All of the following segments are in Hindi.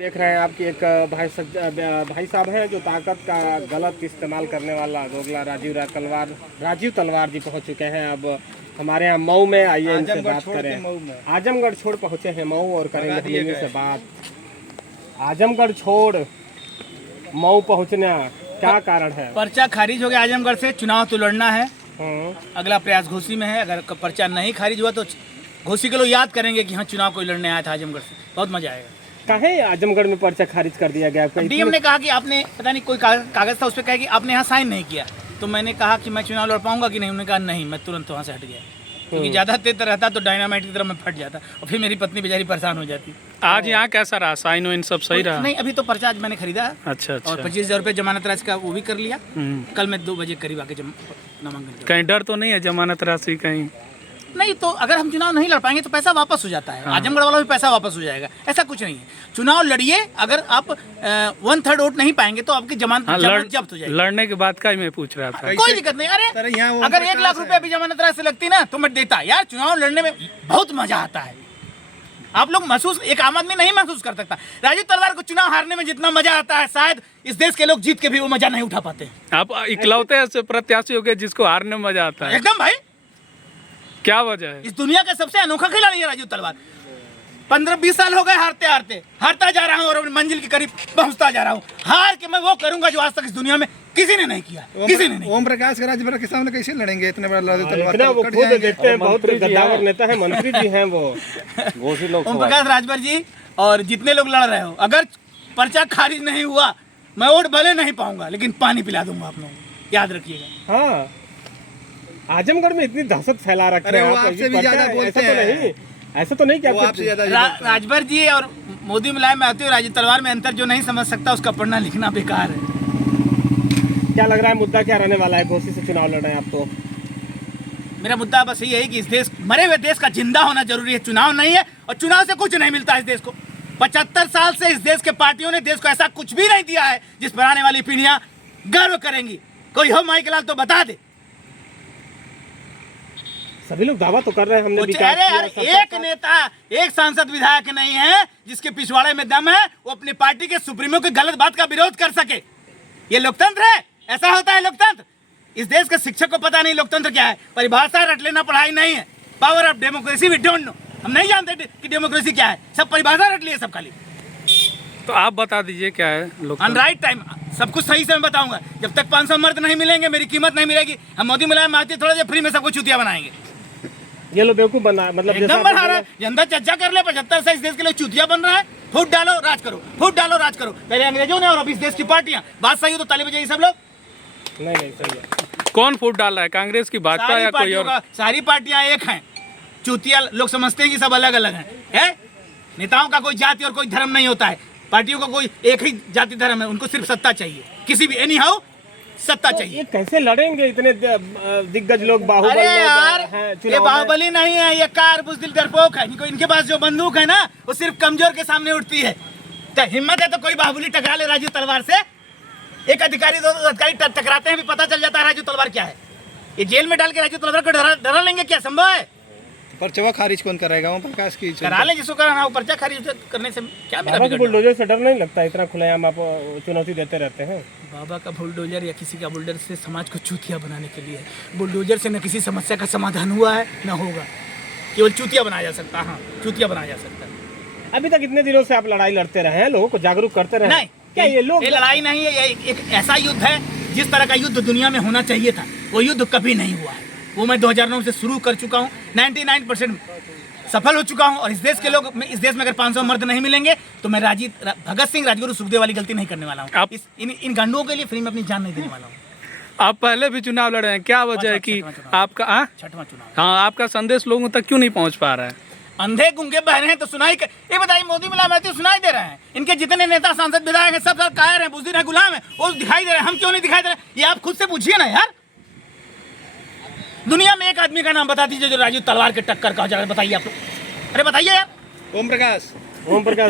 देख रहे हैं आपकी एक भाई साहब हैं जो ताकत का गलत इस्तेमाल करने वाला दोगला राजीव तलवार जी पहुंच चुके हैं। अब हमारे यहाँ मऊ में, आइए इनसे बात करें। आजमगढ़ छोड़ पहुंचे हैं मऊ और करेंगे इनसे बात। आजमगढ़ छोड़ मऊ पहुंचना क्या कारण है? पर्चा खारिज हो गया आजमगढ़ से, चुनाव तो लड़ना है। अगला प्रयास घोसी में है। अगर पर्चा नहीं खारिज हुआ तो घोसी के लोग याद करेंगे कि हाँ चुनाव कोई लड़ने आया था आजमगढ़ से। बहुत मजा आएगा। कहे आजमगढ़ में पर्चा खारिज कर दिया गया? डीएम ने कहा कि आपने पता नहीं कोई कागज था उस पर कहा कि आपने यहाँ साइन नहीं किया। तो मैंने कहा कि मैं चुनाव लड़ पाऊंगा कि नहीं? उन्होंने कहा नहीं। मैं तुरंत वहाँ से हट गया क्योंकि ज़्यादा तेज रहता तो डायनामाइट की तरह मैं फट जाता और फिर मेरी पत्नी बेचारी परेशान हो जाती। आज यहाँ कैसा रहा? साइन वाइन सब सही रहा? नहीं, अभी तो पर्चा आज मैंने खरीदा। अच्छा। और 25,000 रुपये जमानत राशि का वो भी कर लिया। कल मैं 2 बजे करीब आके नामांकन। कहीं डर तो नहीं है जमानत राशि कहीं? नहीं, तो अगर हम चुनाव नहीं लड़ पाएंगे तो पैसा वापस हो जाता है। आजमगढ़ वाला भी पैसा वापस हो जाएगा, ऐसा कुछ नहीं है। चुनाव लड़िए, अगर आप 1/3 वोट नहीं पाएंगे तो आपकी जमानत जब्त हो जाएगी। लड़ने के बाद का ही मैं पूछ रहा था। कोई दिक्कत नहीं। अरे अगर 1 लाख रुपया भी जमानत राशि से लगती ना तो मैं देता। यार चुनाव लड़ने में बहुत मजा आता है। आप लोग महसूस, एक आम आदमी नहीं महसूस कर सकता। राजीव तलवार को चुनाव हारने में जितना मजा आता है शायद इस देश के लोग जीत के भी वो मजा नहीं उठा पाते। आप इकलौते ऐसे प्रत्याशी हो गए जिसको हारने में मजा आता है? एकदम भाई। क्या वजह है? इस दुनिया का सबसे अनोखा खिलाड़ी है राजीव तलवार। 15-20 साल हो गए हारता जा रहा हूँ और अपनी मंजिल के करीब पहुंचता जा रहा हूँ। हार के मैं वो करूंगा जो आज तक इस दुनिया में किसी ने नहीं किया। किसी ने नहीं। ओम प्रकाश के राज्य के सामने कैसे लड़ेंगे? इतने बड़ा राजीव तलवार इतना वो खुद देखते हैं, बहुत गद्दावर नेता है, मंत्री जी हैं वो। ओम प्रकाश राजभर जी और जितने लोग लड़ रहे हो, अगर पर्चा खारिज नहीं हुआ मैं वोट भले नहीं पाऊंगा लेकिन पानी पिला दूंगा आप लोगों को, याद रखिएगा। हाँ, आजमगढ़ में इतनी दहशत फैला रखी है। आपसे भी ज्यादा बोलते हैं। ऐसा तो नहीं क्या आपसे ज्यादा राजभर जी और मोदी मुलायम में आते हुए राजीव तलवार में अंतर जो नहीं समझ सकता उसका पढ़ना लिखना बेकार है। क्या लग रहा है मुद्दा क्या रहने वाला है? घोसी से चुनाव लड़ रहे हैं आप तो। मेरा मुद्दा बस यही है कि इस देश, मरे हुए देश का जिंदा होना जरूरी है, चुनाव नहीं है। और चुनाव से कुछ नहीं मिलता इस देश को। 75 साल से इस देश के पार्टियों ने देश को ऐसा कुछ भी नहीं दिया है जिस पर आने वाली पीढ़ियां गर्व करेंगी। कोई हो माइक लाल तो बता दे। सभी लोग दावा तो कर रहे हैं हमने विकास किया। एक नेता, एक सांसद विधायक नहीं है जिसके पिछवाड़े में दम है वो अपनी पार्टी के सुप्रीमो की गलत बात का विरोध कर सके। ये लोकतंत्र है? ऐसा होता है लोकतंत्र? इस देश के शिक्षक को पता नहीं लोकतंत्र क्या है। परिभाषा रट लेना पढ़ाई नहीं है। Power of democracy we don't know. हम नहीं जानते कि डेमोक्रेसी क्या है। सब परिभाषा रट लिए सब खाली। तो आप बता दीजिए क्या है ऑन राइट टाइम सब कुछ सही से मैं बताऊंगा। जब तक 500 मर्द नहीं मिलेंगे मेरी कीमत नहीं मिलेगी। हम मोदी मुलायम आते थोड़ा देर फ्री में सबको चुतिया बनाएंगे। ये लोग बेवकूफ बना, मतलब एकदम बना रहा है। जनता चर्चा कर ले। 75 से इस देश के लिए चुतिया बन रहा है। फूट डालो राज करो, फूट डालो राज करो। पहले अंग्रेजों ने और अब इस देश की पार्टियां। बात सही हो तो ताली बजाइए सब लोग। नहीं सही है। कौन फूट डाल रहा है? कांग्रेस की, भाजपा या कोई और? सारी पार्टियां एक हैं। चुतिया लोग समझते हैं कि सब अलग अलग हैं। नेताओं का कोई जाति और कोई धर्म नहीं होता है। पार्टियों का कोई एक ही जाति धर्म है। उनको सिर्फ सत्ता चाहिए, किसी भी एनी हाउ सत्ता चाहिए। ये कैसे लड़ेंगे इतने दिग्गज लोग? बाहुबल अरे यार हैं, ये बाहुबली नहीं है, ये कार बुज़दिल डरपोक है। इनके पास जो बंदूक है ना वो सिर्फ कमजोर के सामने उठती है। तो हिम्मत है तो कोई बाहुबली टकरा ले राजीव तलवार से। एक अधिकारी दो अधिकारी टकराते हैं भी पता चल जाता है राजीव तलवार क्या है। ये जेल में डाल के राजीव तलवार को डरा लेंगे क्या? संभव है? पर्चा खारिज कौन कराएगा? ओम प्रकाश की करा ले जिसको कराना हो। पर्चा खारिज करने से क्या बुलडोजर से डर नहीं लगता? इतना खुलेआम आप चुनौती देते रहते हैं। बाबा का बुलडोजर या किसी का बुलडोजर से समाज को चूतिया बनाने के लिए। बुलडोजर से न किसी समस्या का समाधान हुआ है न होगा। केवल चूतिया बनाया जा सकता है। हाँ, चूतिया बनाया जा सकता है। अभी तक इतने दिनों से आप लड़ाई लड़ते रहे हैं, लोगों को जागरूक करते रहे। नहीं, क्या ये लोग? ये लड़ाई नहीं है। ये एक ऐसा युद्ध है जिस तरह का युद्ध दुनिया में होना चाहिए था वो युद्ध कभी नहीं हुआ है। वो मैं 2009 से शुरू कर चुका हूँ। 99% सफल हो चुका हूँ। और इस देश के लोग, इस देश में अगर 500 मर्द नहीं मिलेंगे तो मैं भगत सिंह, राजगुरु, सुखदेव वाली गलती नहीं करने वाला हूँ। इन गंडुओं के लिए फ्री में अपनी जान नहीं देने वाला हूँ। आप पहले भी चुनाव लड़े हैं, क्या वजह है कि आपका 6वां चुनाव? हाँ, आपका संदेश लोगों तक क्यों नहीं पहुँच पा रहा है? अंधे गुंगे बहरे हैं तो सुनाई ये बताइए। मोदी मुलायम आते सुनाई दे रहे हैं। इनके जितने नेता सांसद विधायक हैं सब कायर हैं, बुज़दिल हैं, गुलाम हैं। वो दिखाई दे रहे हैं, हम क्यों नहीं दिखाई दे रहे? ये आप खुद से पूछिए ना यार। दुनिया में एक आदमी का नाम बता दीजिए जो राजीव तलवार के टक्कर का हो जाए। बताइए आप लोग। अरे बताइए यार। ओम प्रकाश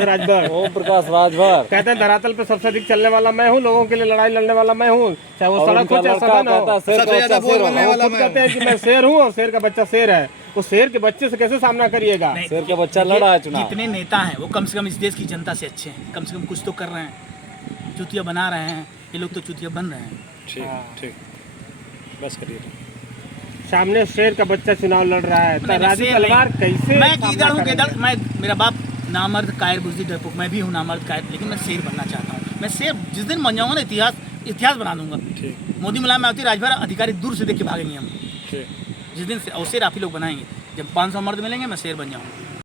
राजभर कहते हैं धरातल पे सबसे अधिक चलने वाला मैं हूँ, लोगों के लिए लड़ाई लड़ने वाला मैं हूँ, चाहे वो सड़क हो चाहे सदन हो। सबसे ज्यादा बोलने वाला मैं कहते हैं कि मैं शेर हूँ और शेर का बच्चा शेर है। वो शेर के बच्चे से कैसे सामना करिएगा? नहीं, शेर का बच्चा लड़ा है चुनाव। जितने नेता हैं वो कम से कम इस देश की जनता से अच्छे हैं, कम से कम कुछ तो कर रहे हैं। चुतिया बना रहे हैं ये लोग, तो चुतिया बन रहे हैं। ठीक ठीक, बस करिए। सामने शेर का बच्चा चुनाव लड़ रहा है, तो नहीं, राजू शेर तलवार नहीं। कैसे मैं सामना गीदड़ हूँ, करेंगे? मैं मेरा बाप नामर्द कायर बुजदिल डरपोक, मैं भी हूँ नामर्द कायर, लेकिन मैं शेर बनना चाहता हूँ। मैं शेर जिस दिन बन जाऊँगा ना, इतिहास बना दूंगा। ठीक मोदी मुलायम आती राजभर अधिकारी दूर से देख के भागेंगे हम। ठीक। जिस दिन और शेर आप ही लोग बनाएंगे, जब 500 मर्द मिलेंगे मैं शेर बन जाऊँगा।